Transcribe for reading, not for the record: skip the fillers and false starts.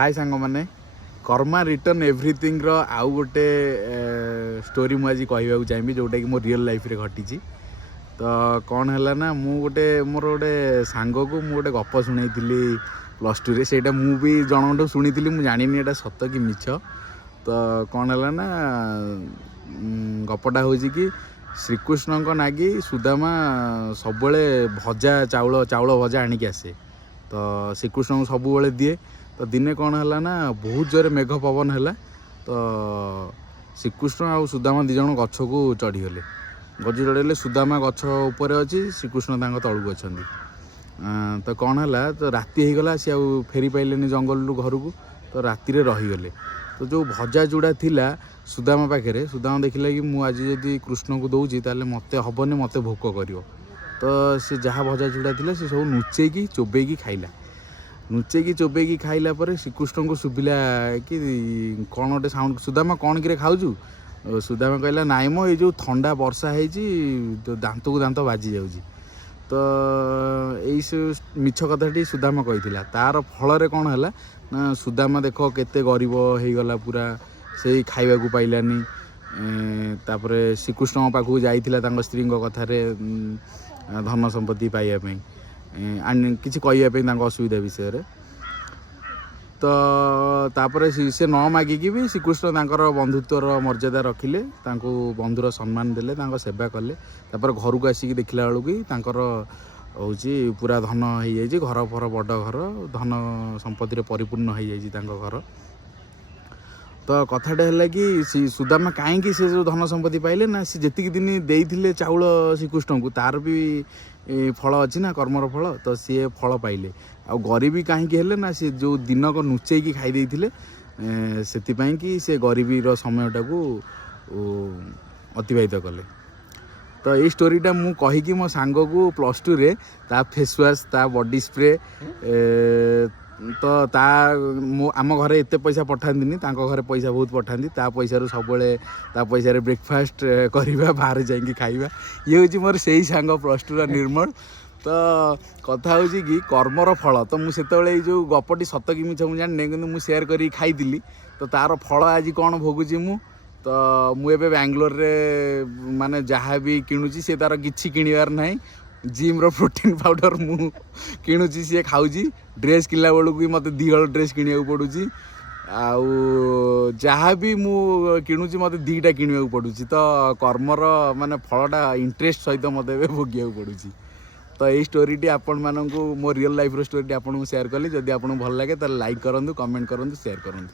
हाय सांग मैंने Karma return everything आउ गोटे स्टोरी मुझे कहवाक चाहिए जोटा कि मो रियल लाइफ रे घटी। तो कौन है ना गोटे मोर गोटे सांग को गोटे गप शुणी प्लस टू रे सेटा मु भी जन शुणी मुझे जानी एटा सत कि मिछ। तो कौन है ना गपटा हूँ कि श्रीकृष्ण को नागी सुदामा सब भजा चाउल चाउल भजा आणिक आसे। तो श्रीकृष्ण को सब दिए। तो दिने कौन है ना बहुत जोरे मेघ पवन है। तो श्रीकृष्ण आ सुदामा दिज गछ को चढ़ीगले। गज चढ़ीगले सुदामा गछ उपर अच्छी श्रीकृष्ण तलू अच्छा। तो कौन है तो राति होगला सी फेरी पाइले जंगल घर को। तो राति रहीगले। तो जो भजा जोड़ा थिला सुदामा पाखे सुदामा देखला कि मुझे जदि कृष्ण को दौची ताले मते हबनी मते भोक कर। तो सी जहाँ भजा जोड़ा थिला से सब नुचेकी चोबेकी खाइला। नुचेकी चोबेकी खाइला पर श्रीकृष्ण को शुभिला कि कौन गोटे साउंड सुदामा कौन कि खाऊँ। सुदामा कहला नाई मो ये जो ठंडा वर्षा हो दांत को दांत बाजी जाऊँगी। तो यही मिछ कथाटी सुदामा कही तार फल कौन है ना सुदामा देख केते गरीब हो गला पूरा से खाइबा को पाइलानी। तापर श्रीकृष्ण पाखु जाइथिला तांको स्त्री कथार धन संपत्ति पाइबापी किसी कहवाई असुविधा विषय रे। तो तापर से न मागिकी भी श्रीकृष्ण तांकर बंधुत्वर मर्यादा रखिले बंधुर सम्मान देले सेवा कले। तापर घर को आसिक देखला बेलू कि हूँ पूरा धन हो जाए घर फर बड़ घर धन संपत्ति परिपूर्ण हो जाए घर। तो कथाटा है कि सुदामा कहीं से जो धन संपत्ति पाइले ना सी जी दिन देते चाउल श्रीकृष्ण को तार भी फल अच्छी ना कर्मर फल। तो सी फल पाइले आ गरीबी कहीं ना सी जो दिन को नुचेकी खाई देते से कि से गरीबी समयटा को अतिबाहित कले। तो ये स्टोरीटा मु कहीकि मो सांग को प्लस टू रे ता फेसवाश ता बॉडी स्प्रे तो ता आम घरे एत पैसा पठाती घरे पैसा बहुत पठाती पैसा सब ता पैसा ब्रेकफास्ट करवा बाहर जाकि खाइबा ये हूँ मोर से ही सांग प्लस टू निर्मल। तो कथा हूँ कि कर्मर फल। तो मुझे जो गपटी सत कि मिछ मुझे जानी कि मुझे सेयार कर खाई। तो तार फल आज कौन भोगुची मु। तो मुझे बैंगलोर रे माने जहाँ भी किणुची से तार किसी किणवार ना जिम रो प्रोटीन पाउडर मु किणुची सी खाऊँगी। ड्रेस किनला बेलू भी मत 2 हल ड्रेस किणा पड़ूँ आउ जहाँ भी मु किणुची मत 2टा किणवा पड़ूँ। तो कर्मर माने फलटा इंटरेस्ट सहित मत भोगिया पड़ूँ। तो यही स्टोरीटी आपण मानू मो रियल लाइफ रो स्टोरीटी आपको शेयर कली। जदि आपको भल लगे तो लाइक करूँ कमेंट करूँ शेयर करूँ।